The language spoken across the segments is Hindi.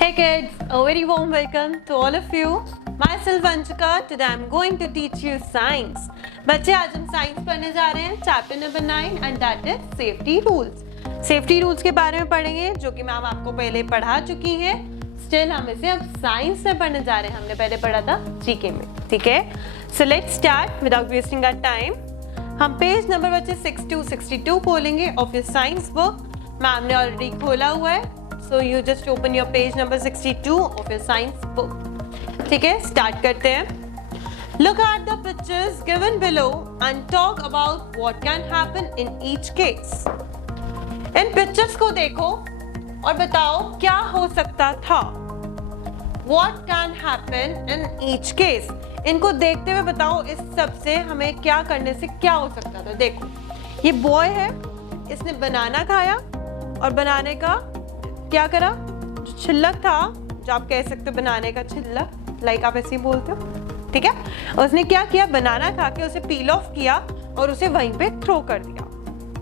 Hey kids, a very warm welcome to all of you. Myself Anshika. Today I'm going to teach you science. बच्चे आज हम साइंस पढ़ने जा रहे हैं chapter number 9 and that is safety rules. Safety rules के बारे में पढ़ेंगे जो कि मैम आपको पहले पढ़ा चुकी हैं. स्टिल हम इसे अब साइंस में पढ़ने जा रहे हैं. हमने पहले पढ़ा था जीके में. ठीक है, so let's start without wasting our time. हम पेज नंबर बच्चे 62 खोलेंगे of your science book. Ma'am ने ऑलरेडी खोला हुआ है. So you just open your page number 62 of your science book. ठीक है, स्टार्ट करते हैं. Look at the pictures given below and talk about what can happen in each case. In pictures को देखो और बताओ क्या हो सकता था. What can happen in each case. इनको देखते हुए बताओ इस सब से हमें क्या करने से क्या हो सकता था. देखो ये बॉय है, इसने बनाना खाया और बनाने का क्या करा, जो छिलक था, जो आप कह सकते हो बनाने का छिलक, लाइक आप ऐसे ही बोलते हो. ठीक है, उसने क्या किया, बनाना खा के उसे पील ऑफ किया और उसे वहीं पे थ्रो कर दिया.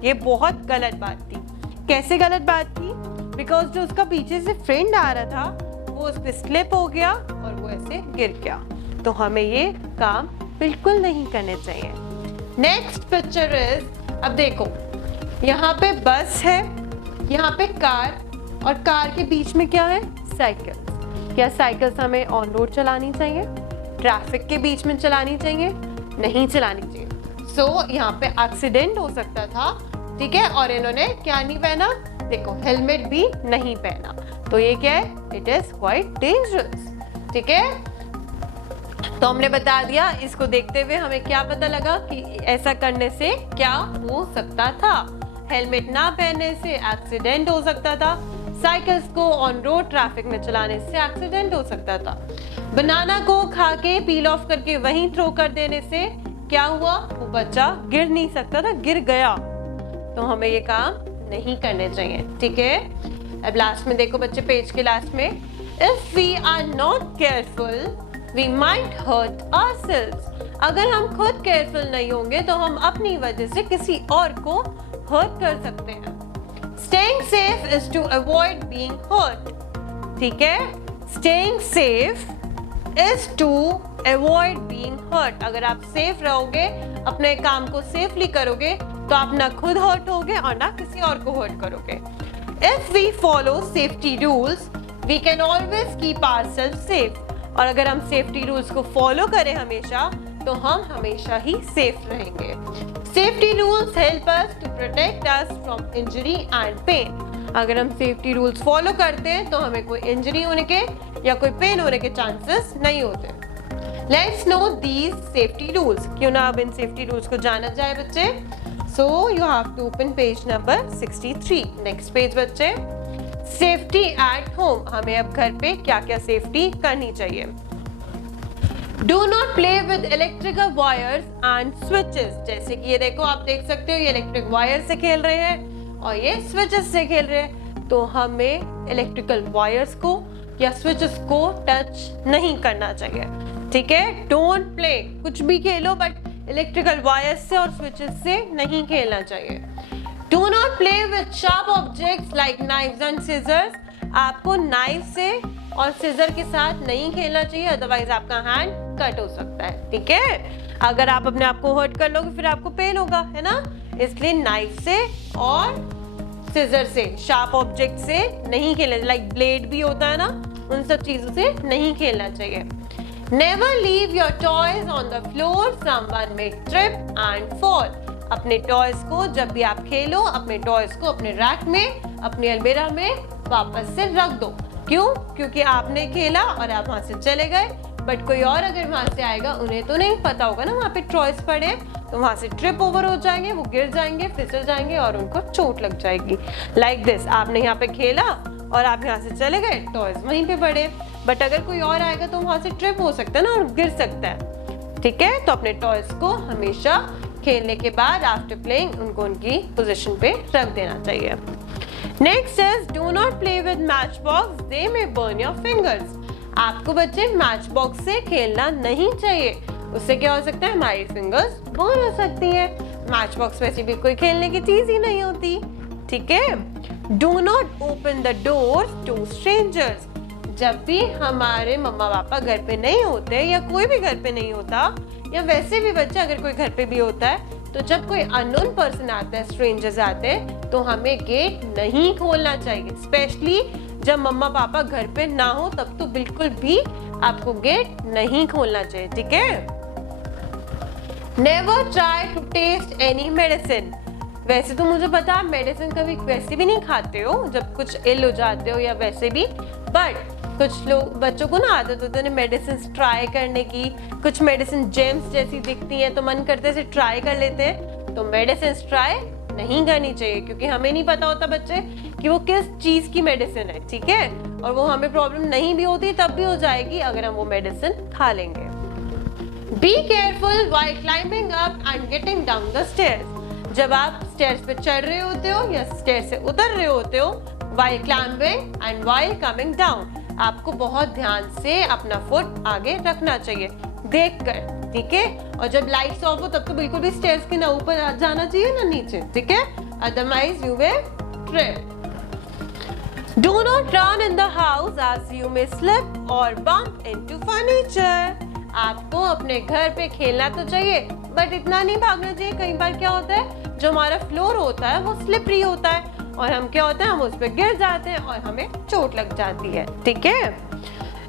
ये बहुत गलत बात थी. कैसे गलत बात थी? बिकॉज जो उसका पीछे से फ्रेंड आ रहा था वो उस पर स्लिप हो गया और वो ऐसे गिर गया. तो हमें ये काम बिल्कुल नहीं करने चाहिए. नेक्स्ट पिक्चर इज, अब देखो यहाँ पे बस है, यहाँ पे कार, और कार के बीच में क्या है, साइकिल. क्या साइकिल्स हमें ऑन रोड चलानी चाहिए? ट्रैफिक के बीच में चलानी चाहिए? नहीं चलानी चाहिए. सो यहाँ पे एक्सीडेंट हो सकता था. ठीक है, और इन्होंने क्या नहीं पहना, देखो हेलमेट भी नहीं पहना. तो ये क्या है, इट इज क्वाइट डेंजरस. ठीक है, तो हमने बता दिया. इसको देखते हुए हमें क्या पता लगा कि ऐसा करने से क्या हो सकता था. हेलमेट ना पहनने से एक्सीडेंट हो सकता था. साइकिल्स को ऑन रोड ट्रैफिक में चलाने से एक्सीडेंट हो सकता था. बनाना को खा के पील ऑफ करके वहीं थ्रो कर देने से क्या हुआ, वो बच्चा गिर नहीं सकता था, गिर गया. तो हमें ये काम नहीं करने चाहिए. ठीक है, अब लास्ट में देखो बच्चे, पेज के लास्ट में, if we are not careful we might hurt ourselves. अगर हम खुद केयरफुल नहीं होंगे तो हम अपनी वजह से किसी और को हर्ट कर सकते हैं. Staying safe is to avoid being hurt. ठीक है, staying safe is to avoid being hurt. अगर आप सेफ रहोगे, अपने काम को सेफली करोगे, तो आप ना खुद हर्ट होगे और ना किसी और को हर्ट करोगे. If we follow safety rules, we can always keep ourselves safe. और अगर हम सेफ्टी रूल्स को फॉलो करें हमेशा, तो हम हमेशा ही सेफ रहेंगे. Safety rules help us to protect us from injury and pain. अगर हम सेफ्टी रूल्स फॉलो करते हैं तो हमें कोई इंजरी होने के या कोई पेन होने के चांसेस नहीं होते. Let's know these safety rules. क्यों ना अब इन सेफ्टी रूल्स को जाना जाए बच्चे. So you have to open page number 63. Next page बच्चे, सेफ्टी एट होम. हमें अब घर पे क्या क्या सेफ्टी करनी चाहिए. Do not play with electrical wires and switches. जैसे कि ये देखो, आप देख सकते हो ये इलेक्ट्रिक वायर से खेल रहे हैं और ये स्विचेस से खेल रहे हैं. तो हमें इलेक्ट्रिकल वायर्स को या स्विचेस को टच नहीं करना चाहिए. ठीक है, डोंट प्ले. कुछ भी खेलो बट इलेक्ट्रिकल वायर्स से और स्विचेस से नहीं खेलना चाहिए. Do not play with sharp objects like knives and scissors. आपको नाइफ से और सीजर के साथ नहीं खेलना चाहिए, अदरवाइज आपका हैंड कट हो सकता है. ठीक है, अगर आप अपने आप को हर्ट कर लोगे फिर आपको पेन होगा, है ना. इसलिए नाइफ से और सीजर से, शार्प ऑब्जेक्ट से नहीं खेलना. लाइक ब्लेड भी होता है ना, उन सब चीजों से नहीं खेलना चाहिए. Never leave your toys on the floor, someone may trip and fall. अपने टॉयज को जब भी आप खेलो, अपने टॉयज को अपने रैक में, अपनी अलमीरा में वापस से रख दो. क्यों? क्योंकि आपने खेला और आप वहां से चले गए, बट कोई और अगर वहां से आएगा, उन्हें तो नहीं पता होगा ना वहां पे टॉयज पड़े, तो वहां से ट्रिप ओवर हो जाएंगे, वो गिर जाएंगे, फिसल जाएंगे और उनको चोट लग जाएगी. लाइक दिस, आपने यहाँ पे खेला और आप यहाँ से चले गए, टॉयज वहीं पे पड़े, बट अगर कोई और आएगा तो वहां से ट्रिप हो सकता है ना और गिर सकता है. ठीक है, तो अपने टॉयज को हमेशा खेलने के बाद आफ्टर प्लेइंग उनको उनकी पोजीशन पे रख देना चाहिए. Next is, do not play with match box, they may burn your fingers. आपको बच्चे मैच बॉक्स से खेलना नहीं चाहिए. उससे क्या हो सकता है, हमारी फिंगर्स बर्न हो सकती है. मैच बॉक्स वैसे भी कोई खेलने की चीज ही नहीं होती. ठीक है, do not open the doors to strangers. जब भी हमारे मम्मा पापा घर पे नहीं होते या कोई भी घर पे नहीं होता या वैसे भी बच्चा अगर कोई घर पे भी होता है, तो जब कोई अननोन पर्सन आता है, स्ट्रेंजर्स आते हैं, तो हमें गेट नहीं खोलना चाहिए। स्पेशली जब मम्मा पापा घर पे ना हो तब तो बिल्कुल भी आपको गेट नहीं खोलना चाहिए, ठीक है। Never try to taste any medicine. वैसे तो मुझे पता आप मेडिसिन कभी वैसे भी नहीं खाते हो जब कुछ इल हो जाते हो या वैसे भी, बट कुछ लोग बच्चों को ना आदत होती है मेडिसिन ट्राई करने की। कुछ मेडिसिन जेम्स जैसी दिखती हैं तो मन करते से ट्राई कर लेते हैं। तो मेडिसिन ट्राई नहीं करनी चाहिए क्योंकि हमें नहीं पता होता बच्चे कि वो किस चीज की मेडिसिन है, ठीक है। और वो हमें प्रॉब्लम नहीं भी होती तब भी हो जाएगी अगर हम वो मेडिसिन खा लेंगे। Be careful while climbing up and getting down the stairs. जब आप स्टेयर्स पे चढ़ रहे होते हो या स्टेयर्स से उतर रहे होते हो, while climbing and while coming down, आपको बहुत ध्यान से अपना फुट आगे रखना चाहिए देखकर, ठीक है। और जब लाइट्स ऑफ हो तब तो बिल्कुल भी स्टेयर्स के ना ऊपर जाना चाहिए ना नीचे, ठीक है, otherwise you will trip. Do not run in the house as you may slip or bump into furniture. आपको अपने घर पे खेलना तो चाहिए बट इतना नहीं भागना चाहिए। कई बार क्या होता है जो हमारा फ्लोर होता है वो स्लिपरी होता है और हम क्या होता है हम उस पर गिर जाते हैं और हमें चोट लग जाती है, ठीक है।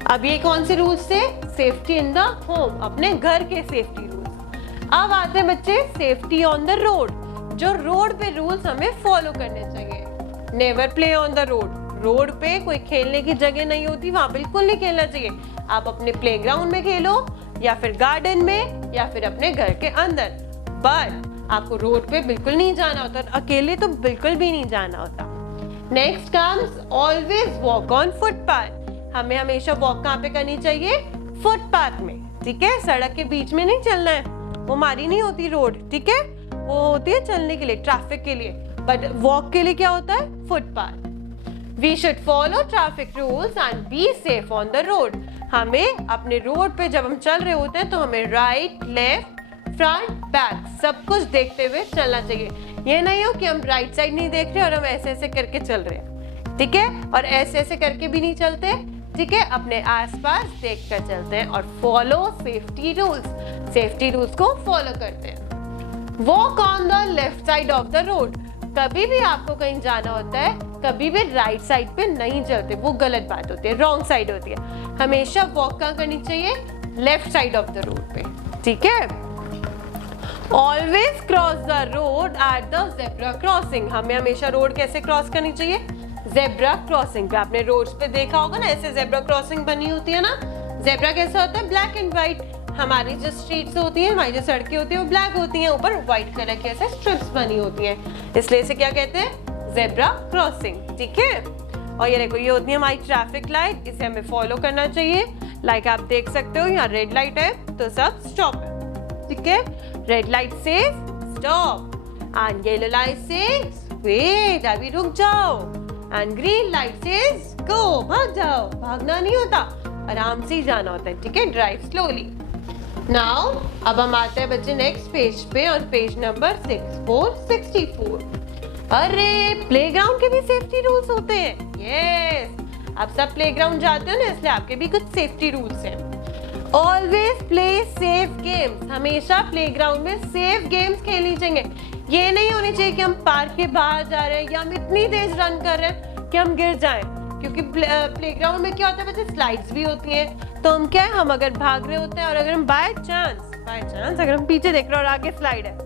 अब ये कौन से रूल्स थे? सेफ्टी इन द होम, अपने घर के सेफ्टी रूल्स। अब आते हैं बच्चे सेफ्टी ऑन द रोड। जो रोड पे रूल्स हमें फॉलो करने चाहिए। Never play on the road. Road पे कोई खेलने की जगह नहीं होती, वहां बिल्कुल नहीं खेलना चाहिए। आप अपने प्लेग्राउंड में खेलो या फिर गार्डन में या फिर अपने घर के अंदर, बट आपको रोड पे बिल्कुल नहीं जाना होता, अकेले तो बिल्कुल भी नहीं जाना होता। Next comes always walk on footpath. हमें हमेशा वॉक कहाँ पे करनी चाहिए? फुटपाथ में, ठीक है। सड़क के बीच में नहीं चलना है, वो हमारी नहीं होती रोड, ठीक है, वो होती है चलने के लिए, ट्रैफिक के लिए, बट वॉक के लिए क्या होता है? Footpath. We should follow traffic rules and be safe on the road. हमें अपने रोड पे जब हम चल रहे होते हैं तो हमें राइट, लेफ्ट, फ्रंट, बैक सब कुछ देखते हुए चलना चाहिए। ये नहीं हो कि हम राइट साइड नहीं देख रहे और हम ऐसे ऐसे करके चल रहे हैं, ठीक है, और ऐसे ऐसे करके भी नहीं चलते, ठीक है। अपने आसपास देख कर चलते हैं और follow safety rules, safety rules को फॉलो करते हैं। Walk on the left side of the road. कभी भी आपको कहीं जाना होता है कभी भी राइट साइड पे नहीं चलते, वो गलत बात होती है, रॉन्ग साइड होती है। हमेशा वॉक कहाँ करनी चाहिए? Left side of the road पे, ठीक है। Always cross the road at the zebra crossing. हमें हमेशा रोड कैसे क्रॉस करनी चाहिए? जेब्रा क्रॉसिंग पे। आपने रोड्स पे देखा होगा ना, ऐसे जेब्रा क्रॉसिंग बनी होती है ना। जेब्रा कैसा होता है? Black and white. हमारी जो स्ट्रीट्स होती है, हमारी जो सड़कें होती है वो ब्लैक होती हैं, ऊपर व्हाइट कलर की ऐसे स्ट्रिप्स बनी होती हैं, इसलिए इसे क्या कहते हैं? जेब्रा क्रॉसिंग, ठीक है। और ये देखो ये होती है हमारी ट्रैफिक लाइट, इसे हमें फॉलो करना चाहिए। लाइक आप देख सकते हो यहाँ रेड लाइट है तो सब स्टॉप है, ठीक है। रेड लाइट से स्टॉप एंड येलो लाइट से वेट, अभी रुक जाओ, एंड ग्रीन लाइट से गो, भाग जाओ। भागना नहीं होता, आराम से ही जाना होता है, ठीक है, ड्राइव स्लोली। नाउ अब हम आते हैं बच्चे नेक्स्ट पेज पे और पेज नंबर 6464। अरे प्लेग्राउंड के भी सेफ्टी रूल्स होते हैं। यस, आप सब प्लेग्राउंड जाते हो ना, इसलिए आपके भी कुछ सेफ्टी रूल्स हैं। Always play safe games. हमेशा प्लेग्राउंड में सेफ गेम्स खेलनी चाहिए। ये नहीं होनी चाहिए कि हम पार्क के बाहर जा रहे हैं या हम इतनी तेज रन कर रहे हैं कि हम गिर जाएं, क्योंकि प्लेग्राउंड में क्या होता है बच्चे, स्लाइड्स भी होती हैं, तो हम क्या है, हम अगर भाग रहे होते हैं और अगर हम बाय चांस अगर हम पीछे देख रहे हैं और आगे स्लाइड है,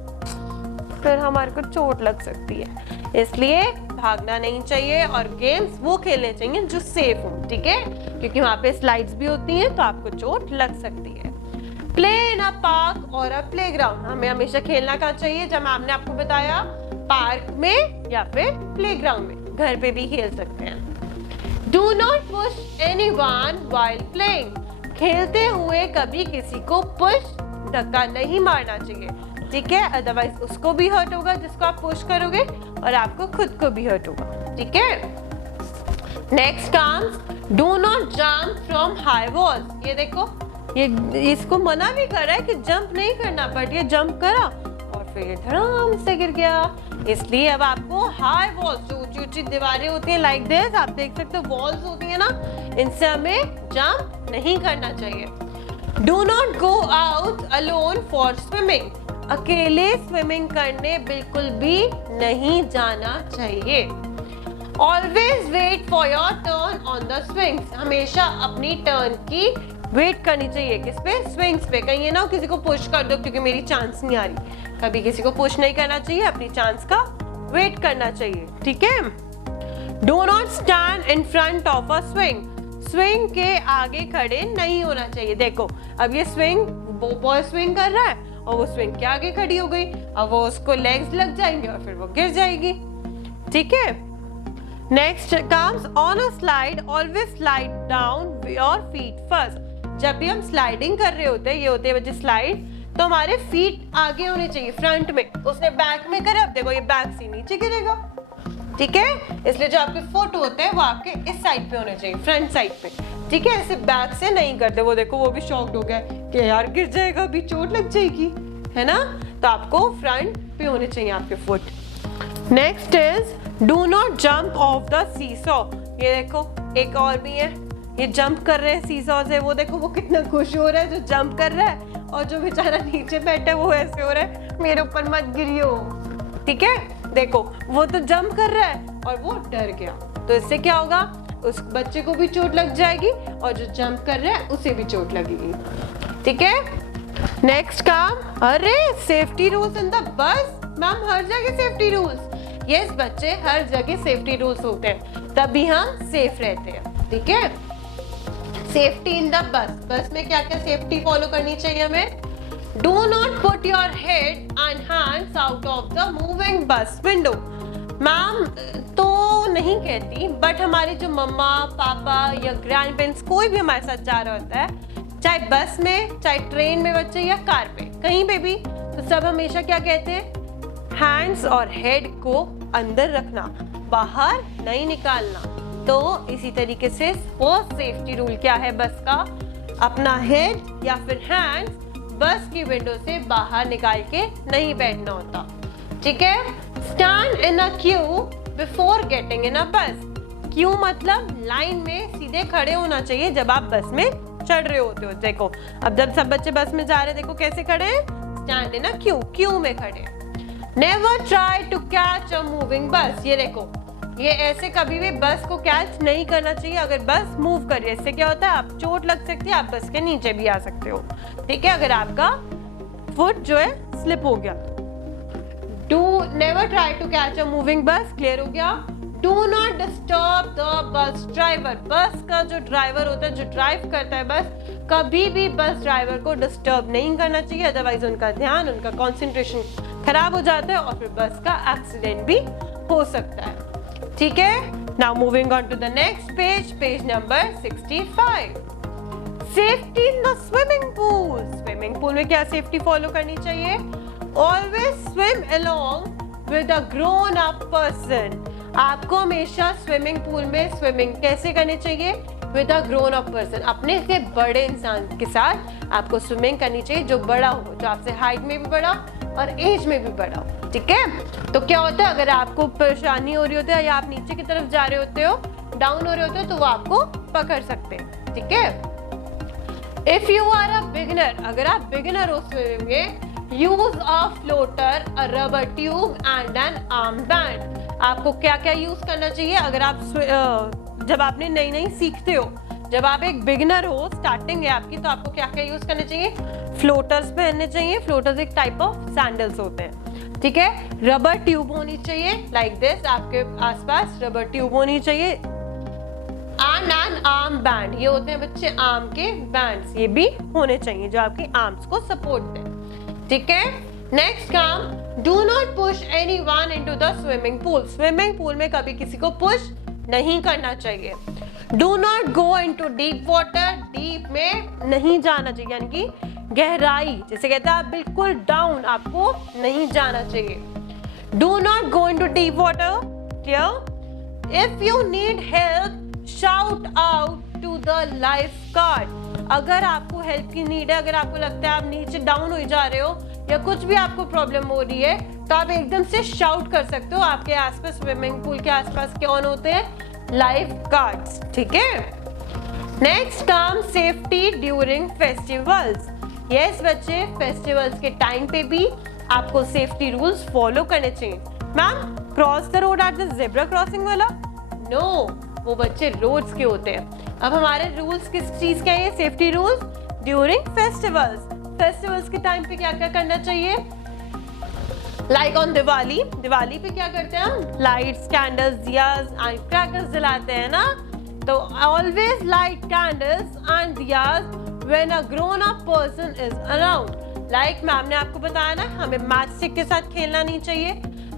फिर हमारे को चोट लग सकती है। इसलिए भागना नहीं चाहिए और गेम्स वो खेलने चाहिए जो सेफ हो, ठीक है, क्योंकि वहाँ पे स्लाइड्स भी होती हैं तो आपको चोट लग सकती है। प्ले इन अ पार्क और अ प्लेग्राउंड। हमें हमेशा खेलना कहाँ चाहिए? जब हमने आपको बताया पार्क में या फिर प्लेग्राउंड में, घर पे भी खेल सकते हैं। Do not push anyone while playing. खेलते हुए कभी किसी को पुश, धक्का नहीं मारना चाहिए, ठीक है, अदरवाइज उसको भी हर्ट होगा जिसको आप पुश करोगे और आपको खुद को भी हर्ट होगा, ठीक है। Next comes do not jump from high walls. ये देखो ये इसको मना भी कर रहा है कि जंप नहीं करना, बट ये जंप करा और फिर ये धड़ाम से गिर गया। इसलिए अब आपको हाई वॉल्स, जो ऊंची ऊंची दीवारें होती हैं लाइक दिस, आप देख सकते हो वॉल्स होती है ना, इनसे हमें जंप नहीं करना चाहिए। Do not go out alone for swimming, अकेले स्विमिंग करने बिल्कुल भी नहीं जाना चाहिए। Always wait for your turn on the swings, हमेशा अपनी टर्न की वेट करनी चाहिए। किस पे? स्विंग्स पे। कहीं ये ना किसी को पुश कर दो क्योंकि मेरी चांस नहीं आ रही, कभी किसी को पुश नहीं करना चाहिए, अपनी चांस का वेट करना चाहिए। ठीक है। Do not stand in front of a swing, swing के आगे खड़े नहीं होना चाहिए। देखो अब ये स्विंग, बॉय स्विंग कर रहा है और वो स्विंग के आगे खड़ी हो गई, अब वो उसको लेग्स लग जाएंगे और फिर वो गिर जाएगी। ठीक है। Next comes on a slide, always slide down your feet first, जब भी हम स्लाइडिंग कर रहे होते हैं, ये होते हैं बच्चे स्लाइड, तो हमारे फीट आगे होने चाहिए फ्रंट में। उसने बैक में करा, अब देखो ये बैक से नीचे गिरेगा। ठीक है। इसलिए जो आपके फुट होते हैं वो आपके इस साइड पे होने चाहिए, फ्रंट साइड पे। ठीक है। ऐसे बैक से नहीं करते। वो देखो वो भी शॉक्ड हो गया कि यार गिर जाएगा, अभी चोट लग जाएगी, है ना। तो आपको फ्रंट पे होने चाहिए आपके foot. Next is do not jump of the seesaw, ये देखो एक और भी है, ये जंप कर रहे हैं सीसॉ से। वो देखो वो कितना खुश हो रहा है जो जंप कर रहा है, और जो बेचारा नीचे बैठा है वो ऐसे हो रहा है मेरे ऊपर मत गिरियो। ठीक है। देखो वो तो जंप कर रहा है और वो डर गया, तो इससे क्या होगा, उस बच्चे को भी चोट लग जाएगी और जो जंप कर रहा है उसे भी चोट लगेगी। ठीक है। नेक्स्ट काम, अरे safety rules in the bus. Ma'am हर जगह सेफ्टी रूल्स, यस बच्चे हर जगह सेफ्टी रूल्स होते हैं, तभी हम सेफ रहते हैं। ठीक है। सेफ्टी इन द बस, बस में क्या क्या सेफ्टी फॉलो करनी चाहिए हमें। Do not put your head and hands out of the moving बस विंडो। मैम तो नहीं कहती, बट हमारे जो मम्मा पापा या ग्रैंड पेरेंट्स कोई भी हमारे साथ जा रहा होता है, चाहे बस में, चाहे ट्रेन में बच्चे, या कार पे, कहीं पे भी, तो सब हमेशा क्या कहते हैं, हैंड्स और हेड को अंदर रखना, बाहर नहीं निकालना। तो इसी तरीके से वो सेफ्टी रूल क्या है बस का, अपना हेड या फिर हैंड्स बस की विंडो से बाहर निकाल के नहीं बैठना होता। ठीक है। Stand in a queue before getting in a bus, queue मतलब लाइन में सीधे खड़े होना चाहिए जब आप बस में चढ़ रहे होते हो। देखो अब जब सब बच्चे बस में जा रहे हैं, देखो कैसे खड़े हैं, stand in a queue, queue में खड़े। Never try to catch a moving bus, ये देखो ये ऐसे कभी भी बस को कैच नहीं करना चाहिए अगर बस मूव कर रही है। इससे क्या होता है, आप चोट लग सकती है, आप बस के नीचे भी आ सकते हो। ठीक है। अगर आपका फुट जो है स्लिप हो गया। Do never try to catch a moving bus, clear हो गया। Do not disturb the bus driver, bus का जो ड्राइवर होता है, जो ड्राइव करता है बस, कभी भी बस ड्राइवर को डिस्टर्ब नहीं करना चाहिए, अदरवाइज उनका ध्यान, उनका कंसंट्रेशन खराब हो जाता है और फिर बस का एक्सीडेंट भी हो सकता है। ठीक है। Now moving on to the next page, page number 65। Safety in the swimming pool, swimming pool में क्या सेफ्टी फॉलो करनी चाहिए, always swim along with a grown up person, आपको हमेशा स्विमिंग पूल में स्विमिंग कैसे करनी चाहिए, with a grown up person, अपने से बड़े इंसान के साथ आपको स्विमिंग करनी चाहिए, जो बड़ा हो, जो आपसे हाइट में भी बड़ा और एज में भी बड़ा हो। ठीक है। तो क्या होता है, अगर आपको परेशानी हो रही होती है या आप नीचे की तरफ जा रहे होते हो, डाउन हो रहे होते हो, तो वो आपको पकड़ सकते हैं। ठीक है। If you are a beginner, अगर आप बिगिनर हो स्विमिंग में, use a floater, a rubber tube and an arm band, आपको क्या क्या यूज करना चाहिए अगर आप जब आपने नई नई सीखते हो, जब आप एक बिगिनर हो, स्टार्टिंग है आपकी, तो आपको क्या क्या यूज करने चाहिए, फ्लोटर्स पहनने चाहिए। फ्लोटर्स एक टाइप ऑफ सैंडल्स होते हैं। ठीक है। रबर ट्यूब होनी चाहिए लाइक दिस, आपके आसपास रबर ट्यूब होनी चाहिए। एंड एन आर्म बैंड, ये होते हैं बच्चे आर्म के बैंड्स, ये भी होने चाहिए जो आपकी आर्म्स को सपोर्ट दें। ठीक है। नेक्स्ट काम, do not push anyone into the swimming pool, swimming pool में कभी किसी को पुश नहीं करना चाहिए। Do not go into deep water, deep में नहीं जाना चाहिए, यानी कि गहराई, जैसे कहते हैं आप बिल्कुल डाउन, आपको नहीं जाना चाहिए। Do not go into deep water, clear. If you need help shout out to the lifeguard. अगर आपको हेल्प की नीड है, अगर आपको लगता है आप नीचे डाउन हो जा रहे हो या कुछ भी आपको प्रॉब्लम हो रही है, तो आप एकदम से शाउट कर सकते हो। आपके आसपास स्विमिंग पूल के आसपास कौन होते हैं? Life guards. ठीक है। Next come safety during festivals. Yes बच्चे, फेस्टिवल्स के टाइम पे भी आपको सेफ्टी रूल्स फॉलो करने चाहिए। Ma'am, cross the road at the zebra crossing वाला? नो, वो बच्चे रोड्स के होते हैं। अब हमारे रूल्स किस चीज के हैं? Safety rules during festivals. Festivals के टाइम पे क्या क्या करना चाहिए? लाइक ऑन दिवाली, दिवाली पे क्या करते हैं हम? Lights, candles, diyas and crackers जलाते हैं ना। तो always light candles and diyas when a grown up person is around. Like ma'am ने आपको बताया ना, हमें मैच स्टिक के साथ खेलना नहीं चाहिए।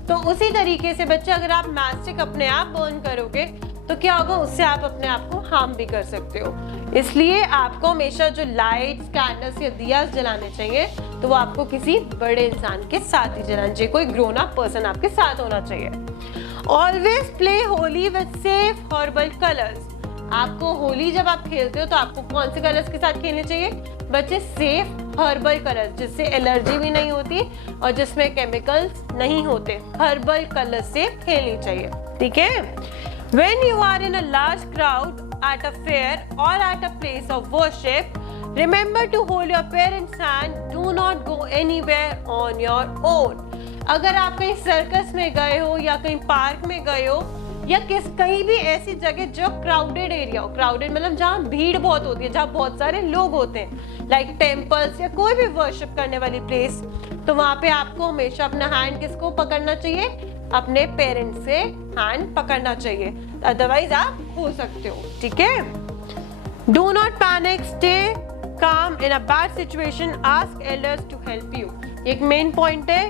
तो उसी तरीके से बच्चे, अगर आप मैच स्टिक अपने आप बर्न करोगे तो क्या होगा? उससे आप अपने आप को हार्म भी कर सकते हो। इसलिए आपको हमेशा जो लाइट्स, कैंडल्स या दियास जलाने चाहिए तो वो आपको किसी बड़े इंसान के साथ ही जलाना चाहिए, कोई ग्रोन अप पर्सन आपके साथ होना चाहिए। Always play Holi with safe herbal colours. आपको होली जब आप खेलते हो तो आपको कौन से कलर्स के साथ खेलने चाहिए? बच्चे, सेफ हर्बल कलर्स, जिससे एलर्जी भी नहीं होती और जिसमें केमिकल्स नहीं होते। हर्बल कलर्स से खेलनी चाहिए। ठीक है। When you are in a large crowd at a fair or at a place of worship, remember to hold your parents' hand. Do not go anywhere on your own. अगर आप कहीं सर्कस में गए हो या कहीं पार्क में गए हो या कहीं भी ऐसी जगह जो क्राउडेड एरिया हो, क्राउडेड मतलब जहाँ भीड़ बहुत होती है, जहाँ बहुत सारे लोग होते हैं, लाइक टेम्पल्स या कोई भी वर्शिप करने वाली प्लेस, तो वहाँ पे आपको हमेशा अपना हैंड किसको पकड़ना चाहिए? अपने पेरेंट्स से हैंड पकड़ना चाहिए, अदरवाइज आप हो सकते हो। ठीक है। Do not panic, stay calm in a bad situation, ask elders to help you. एक मेन पॉइंट है।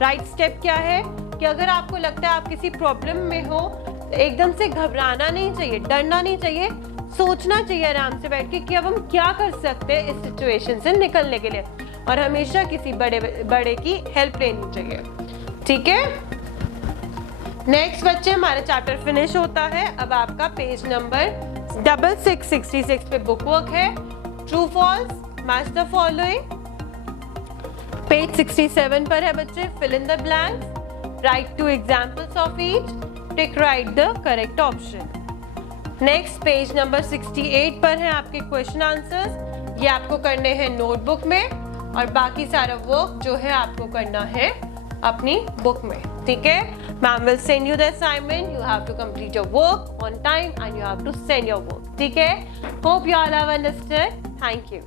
राइट स्टेप क्या है कि अगर आपको लगता है आप किसी प्रॉब्लम में हो तो एकदम से घबराना नहीं चाहिए, डरना नहीं चाहिए, सोचना चाहिए आराम से बैठ के कि अब हम क्या कर सकते हैं इस सिचुएशन से निकलने के लिए, और हमेशा किसी बड़े की हेल्प लेनी चाहिए। ठीक है। नेक्स्ट बच्चे, हमारा चैप्टर फिनिश होता है। अब आपका पेज नंबर 6666 पे बुक वर्क है। True false, match the following. Page 67 पर है बच्चे, fill in the blanks, write 2 examples of each, tick right the correct option. Next page number 68 पर है आपके क्वेश्चन आंसर्स। ये आपको करने हैं नोटबुक में और बाकी सारा वर्क जो है आपको करना है अपनी बुक में। ठीक है। Ma'am will send you the assignment. You have to complete your work on time and you have to send your work. ठीक है। Hope you all have understood. Thank you.